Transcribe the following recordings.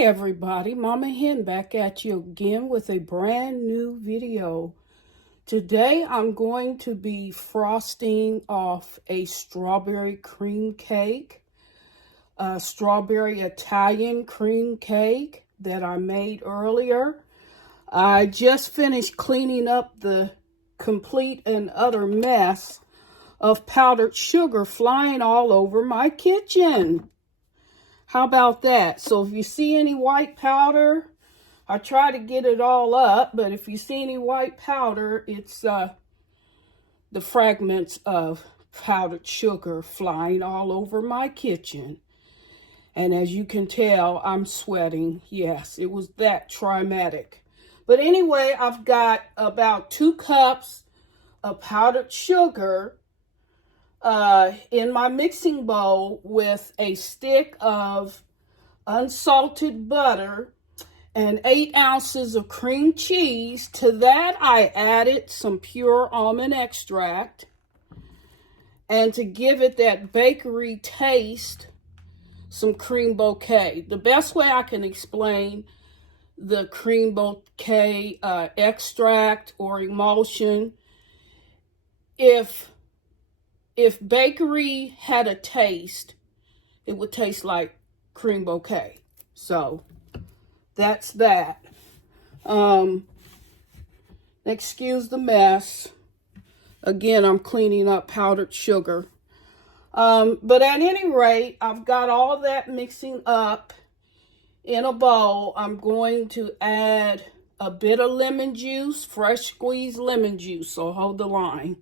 Hi everybody, Mama Hen back at you again with a brand new video. Today I'm going to be frosting off a strawberry cream cake, a strawberry Italian cream cake that I made earlier. I just finished cleaning up the complete and utter mess of powdered sugar flying all over my kitchen. How about that? So if you see any white powder, I try to get it all up, but if you see any white powder, it's the fragments of powdered sugar flying all over my kitchen. And as you can tell, I'm sweating. Yes, it was that traumatic. But anyway, I've got about 2 cups of powdered sugar in my mixing bowl with a stick of unsalted butter and 8 ounces of cream cheese. To that, I added some pure almond extract. And to give it that bakery taste, some cream bouquet. The best way I can explain the cream bouquet extract or emulsion, if bakery had a taste, it would taste like cream bouquet. So that's that. Excuse the mess. Again, I'm cleaning up powdered sugar. But at any rate, I've got all that mixing up in a bowl. I'm going to add a bit of lemon juice, fresh squeezed lemon juice. So hold the line.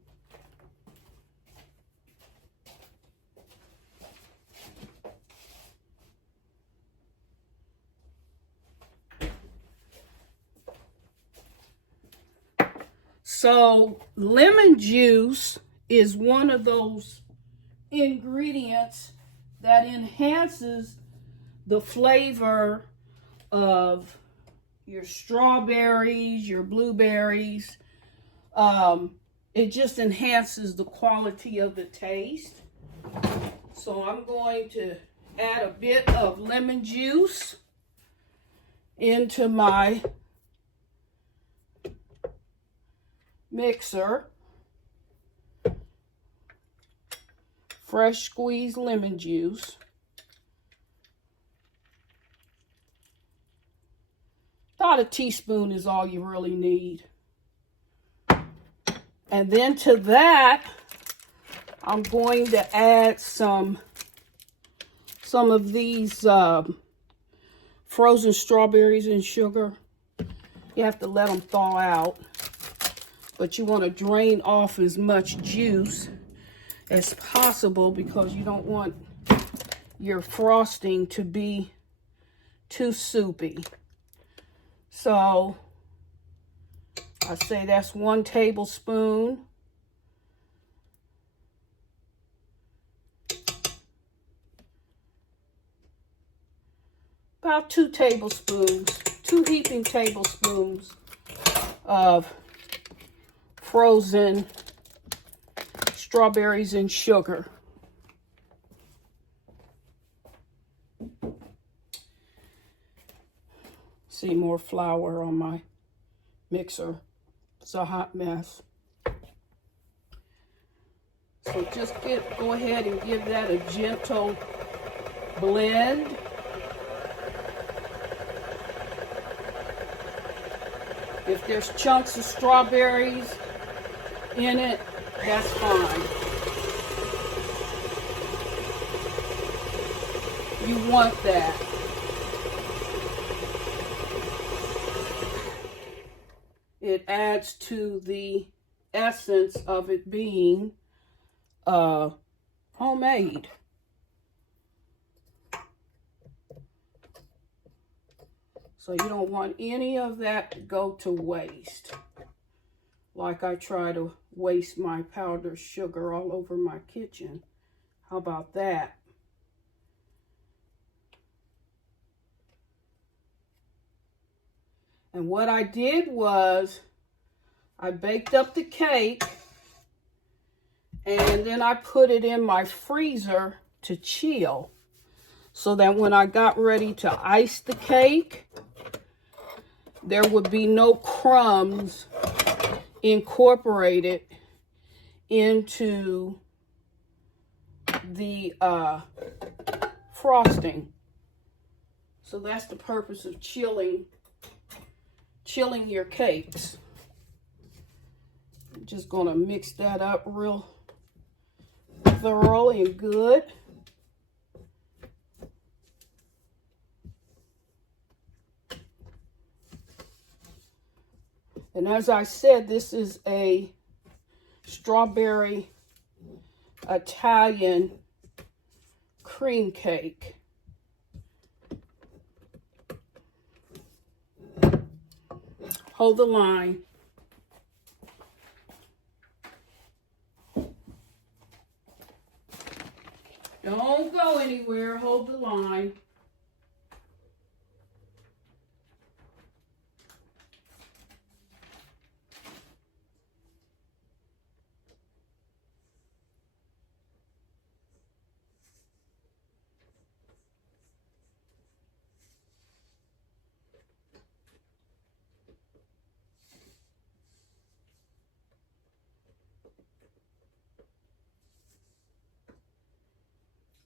So lemon juice is one of those ingredients that enhances the flavor of your strawberries, your blueberries. It just enhances the quality of the taste. So I'm going to add a bit of lemon juice into my mixer. Fresh squeezed lemon juice. About a teaspoon is all you really need. And then to that, I'm going to add some of these frozen strawberries and sugar. You have to let them thaw out, but you want to drain off as much juice as possible because you don't want your frosting to be too soupy. So I say that's 1 tablespoon. About 2 tablespoons, 2 heaping tablespoons of frozen strawberries and sugar. See more flour on my mixer. It's a hot mess. So just go ahead and give that a gentle blend. If there's chunks of strawberries in it, that's fine. You want that. It adds to the essence of it being homemade. So you don't want any of that to go to waste. Like I try to waste my powdered sugar all over my kitchen. How about that? And what I did was I baked up the cake and then I put it in my freezer to chill. so that when I got ready to ice the cake, there would be no crumbs incorporated into the frosting. So that's the purpose of chilling your cakes. I'm just gonna mix that up real thorough and good. And as I said, this is a strawberry Italian cream cake. Hold the line. Don't go anywhere. Hold the line.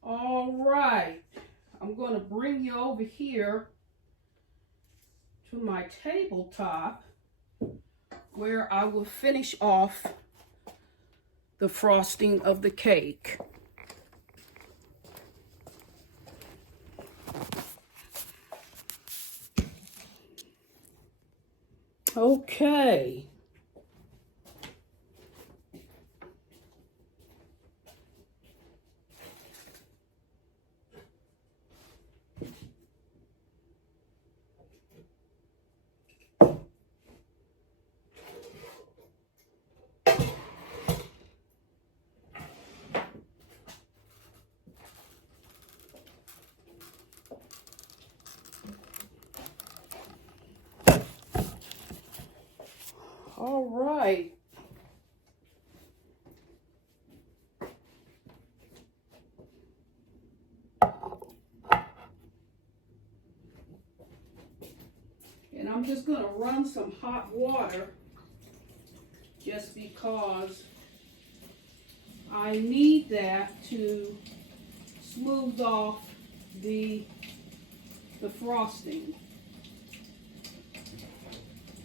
All right, I'm going to bring you over here to my tabletop where I will finish off the frosting of the cake. Okay. All right. And I'm just going to run some hot water just because I need that to smooth off the frosting.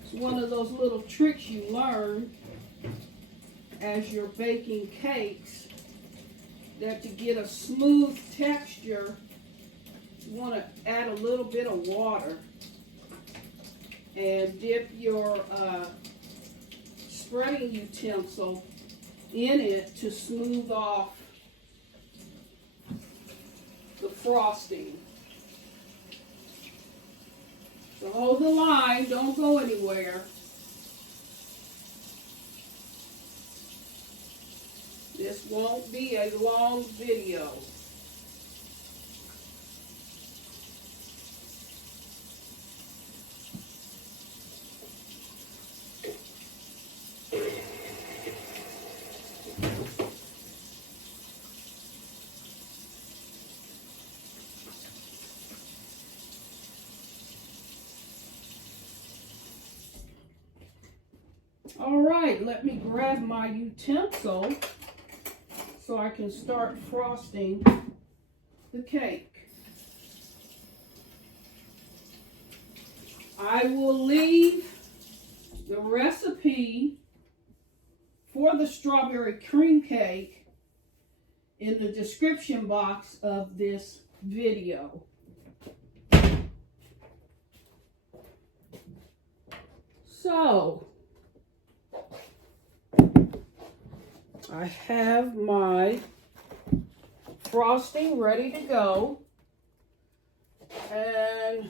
It's one of those little tricks you learn as you're baking cakes, that to get a smooth texture, you want to add a little bit of water and dip your spreading utensil in it to smooth off the frosting. So hold the line, don't go anywhere. This won't be a long video. All right, let me grab my utensil so I can start frosting the cake. I will leave the recipe for the strawberry cream cake in the description box of this video. So, I have my frosting ready to go, and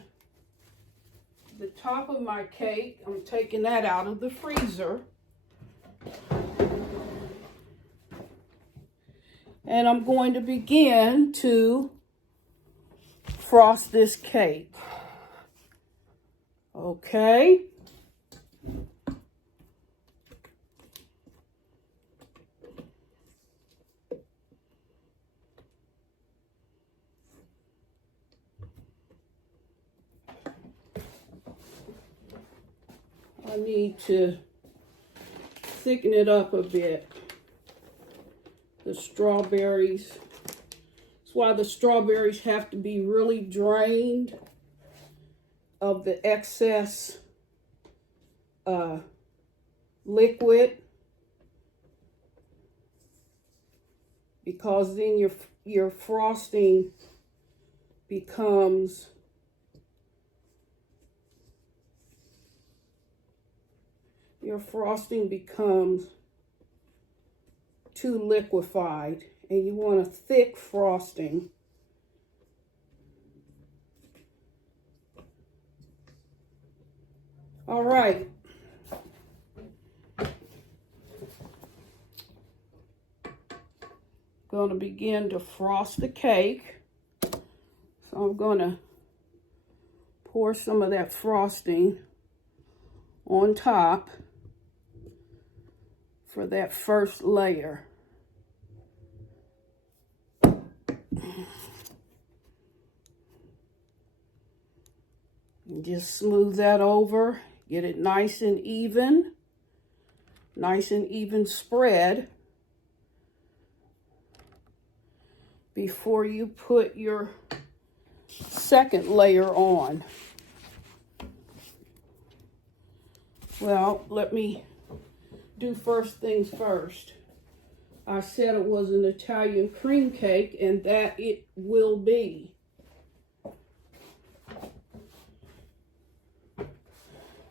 the top of my cake, I'm taking that out of the freezer, and I'm going to begin to frost this cake. Okay. I need to thicken it up a bit. The strawberries. That's why the strawberries have to be really drained of the excess liquid, because then your frosting becomes too liquefied, and you want a thick frosting. All right. Going to begin to frost the cake. So I'm going to pour some of that frosting on top for that first layer. And just smooth that over, get it nice and even spread before you put your second layer on. Well, let me do first things first. I said it was an Italian cream cake, and that it will be.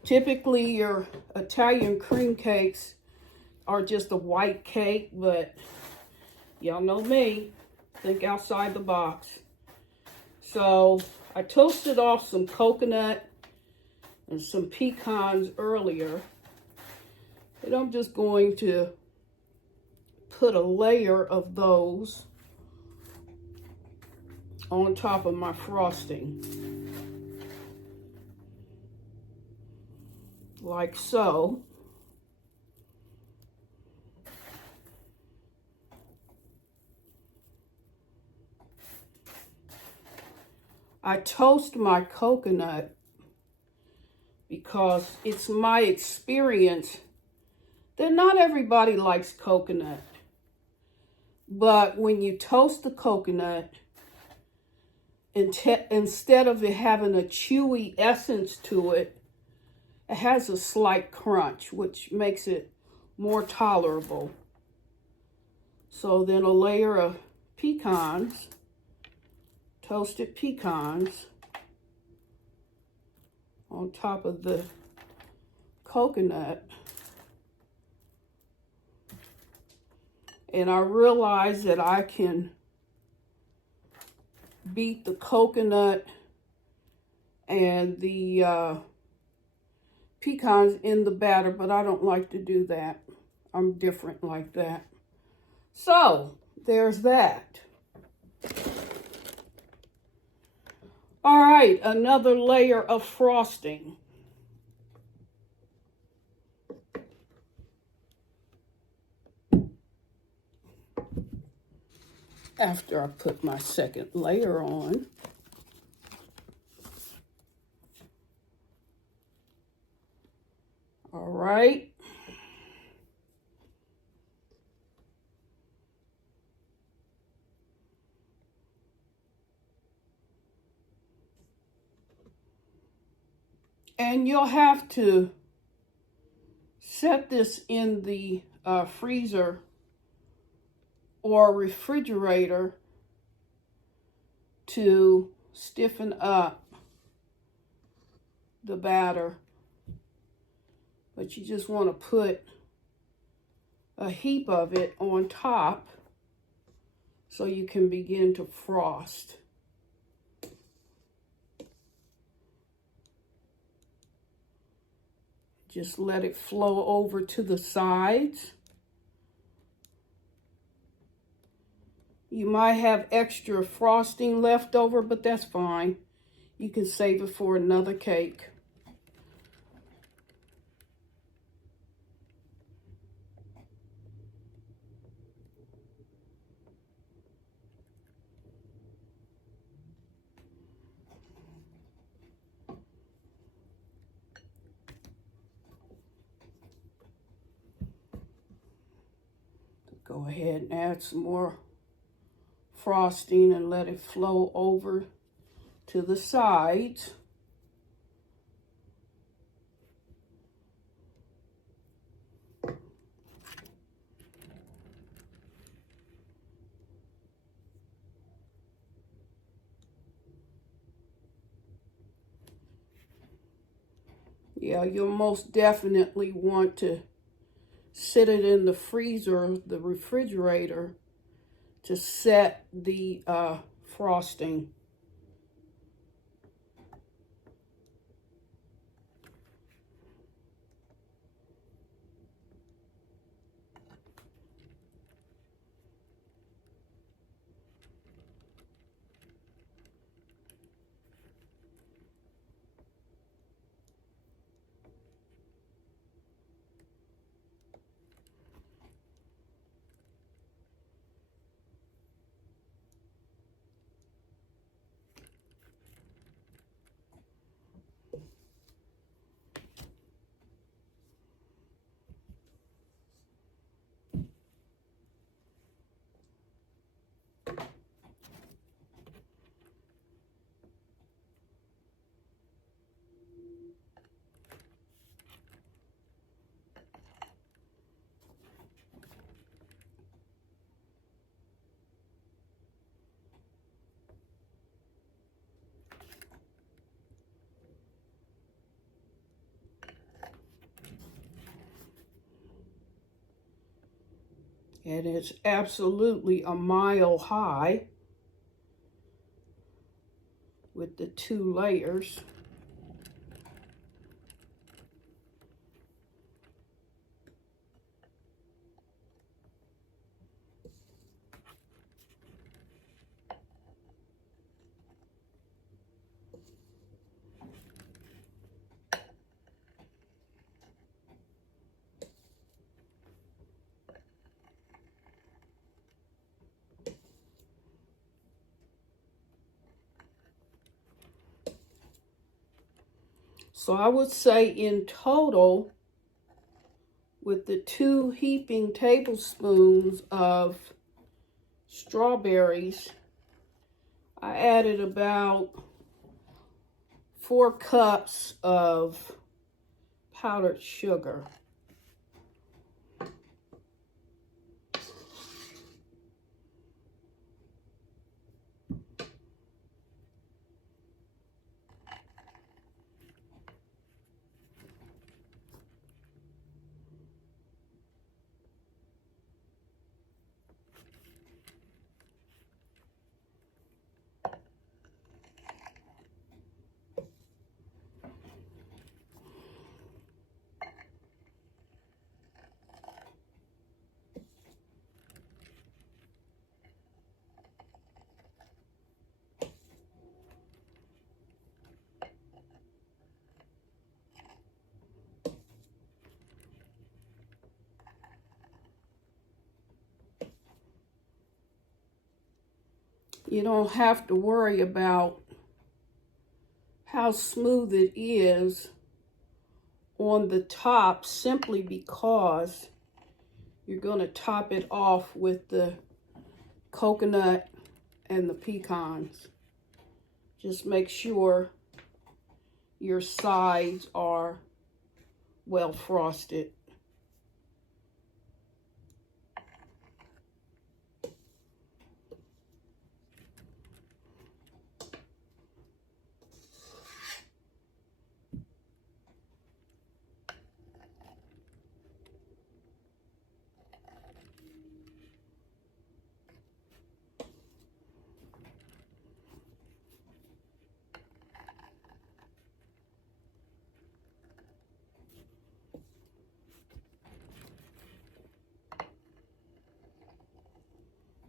Typically, your Italian cream cakes are just a white cake, but y'all know me, think outside the box. So I toasted off some coconut and some pecans earlier, and I'm just going to put a layer of those on top of my frosting, like so. I toast my coconut because it's my experience that not everybody likes coconut. But when you toast the coconut, instead of it having a chewy essence to it, it has a slight crunch, which makes it more tolerable. So then a layer of pecans, toasted pecans, on top of the coconut. And I realize that I can beat the coconut and the pecans in the batter, but I don't like to do that. I'm different like that. So there's that. All right, another layer of frosting. After I put my second layer on. All right. And you'll have to set this in the freezer or refrigerator to stiffen up the batter. But you just want to put a heap of it on top so you can begin to frost. Just let it flow over to the sides. You might have extra frosting left over, but that's fine. You can save it for another cake. Go ahead and add some more frosting and let it flow over to the sides. Yeah, you'll most definitely want to sit it in the freezer, the refrigerator, to set the frosting. And it's absolutely a mile high with the 2 layers. So I would say in total, with the 2 heaping tablespoons of strawberries, I added about 4 cups of powdered sugar. You don't have to worry about how smooth it is on the top simply because you're going to top it off with the coconut and the pecans. Just make sure your sides are well frosted.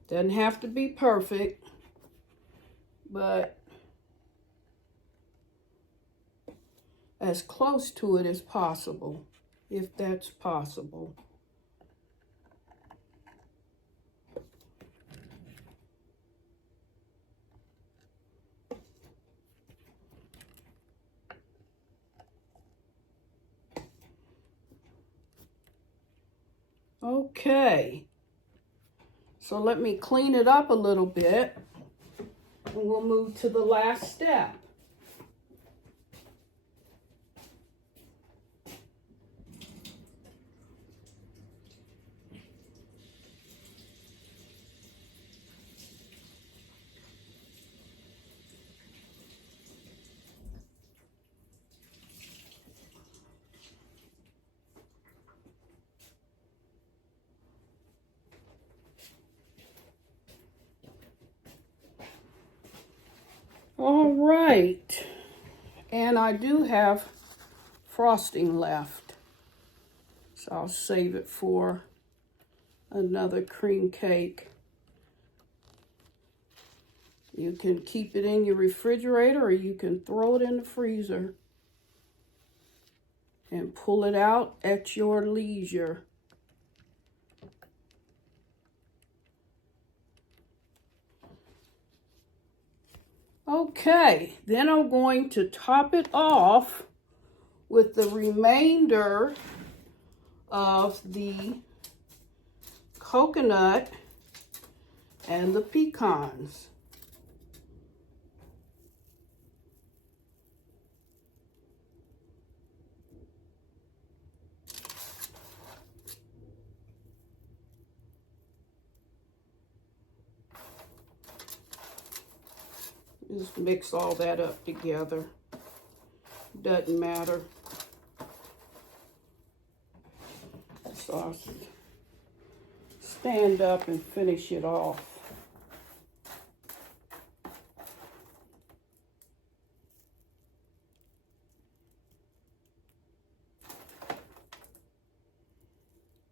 Doesn't have to be perfect, but as close to it as possible, if that's possible. Okay. So let me clean it up a little bit, and we'll move to the last step. All right, and I do have frosting left, so I'll save it for another cream cake. You can keep it in your refrigerator, or you can throw it in the freezer and pull it out at your leisure. Okay, then I'm going to top it off with the remainder of the coconut and the pecans. Just mix all that up together. Doesn't matter. So I'll stand up and finish it off.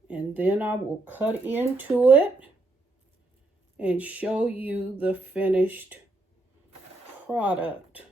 And then I will cut into it and show you the finished product.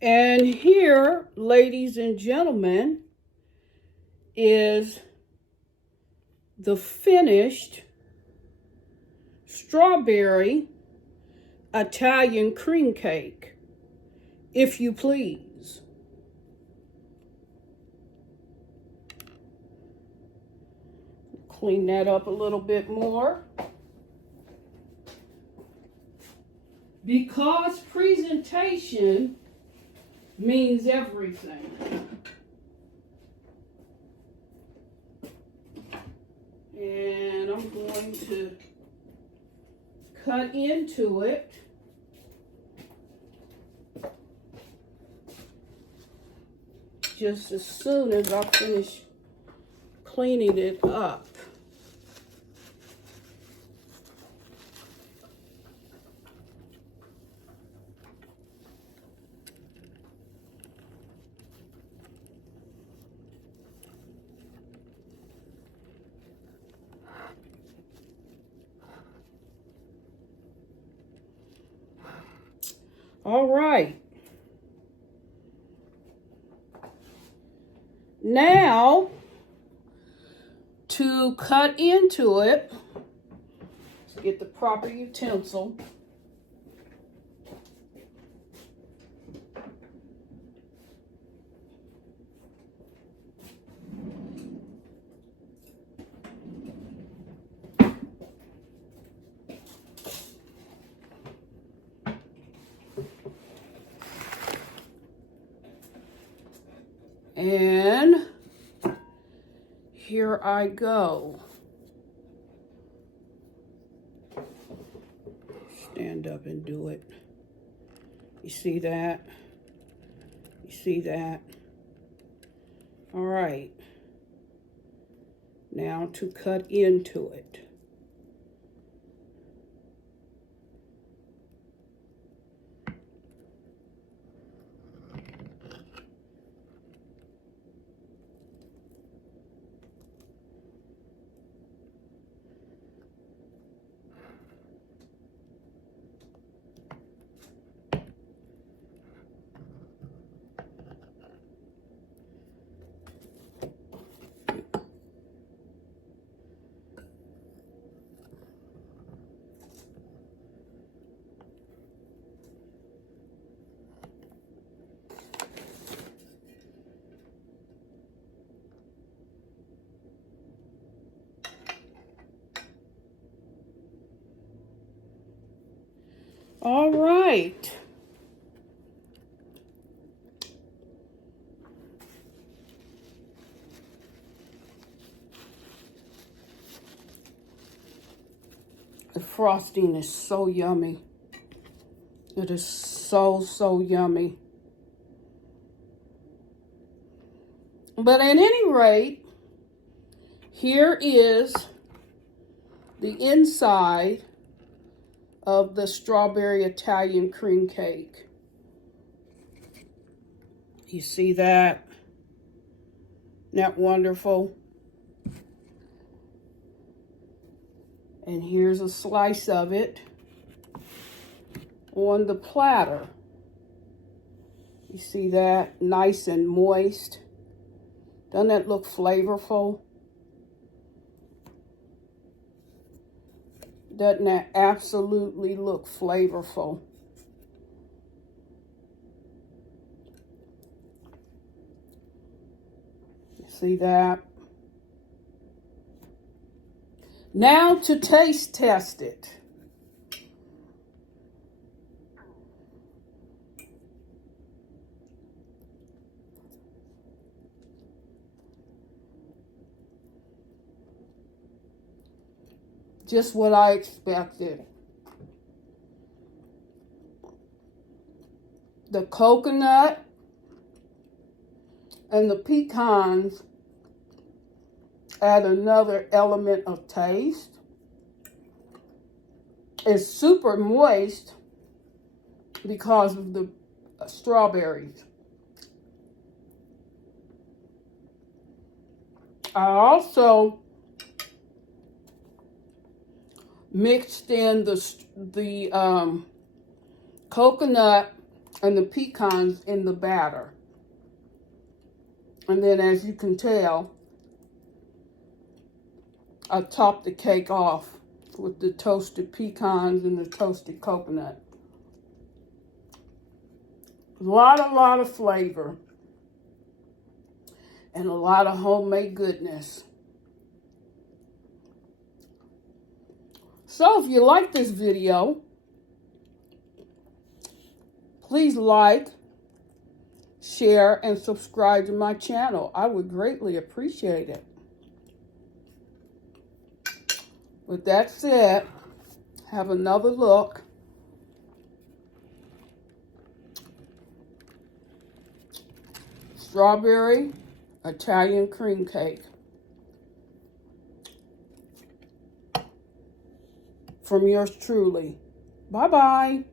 And here, ladies and gentlemen, is the finished strawberry Italian cream cake, if you please. Clean that up a little bit more. Because presentation means everything. And I'm going to cut into it. Just as soon as I finish cleaning it up. All right. Now, to cut into it, let's get the proper utensil. And here I go. Stand up and do it. You see that? You see that? All right. Now to cut into it. All right. The frosting is so yummy. It is so, so yummy. But at any rate, here is the inside of the strawberry Italian cream cake. You see that? Isn't that wonderful? And here's a slice of it on the platter. You see that? Nice and moist. Doesn't that look flavorful? Doesn't that absolutely look flavorful? You see that? Now to taste test it. Just what I expected. The coconut and the pecans add another element of taste. It's super moist because of the strawberries. I also mixed in the coconut and the pecans in the batter. And then, as you can tell, I topped the cake off with the toasted pecans and the toasted coconut. A lot of flavor and a lot of homemade goodness. So if you like this video, please like, share, and subscribe to my channel. I would greatly appreciate it. With that said, have another look. Strawberry Italian cream cake from yours truly. Bye-bye.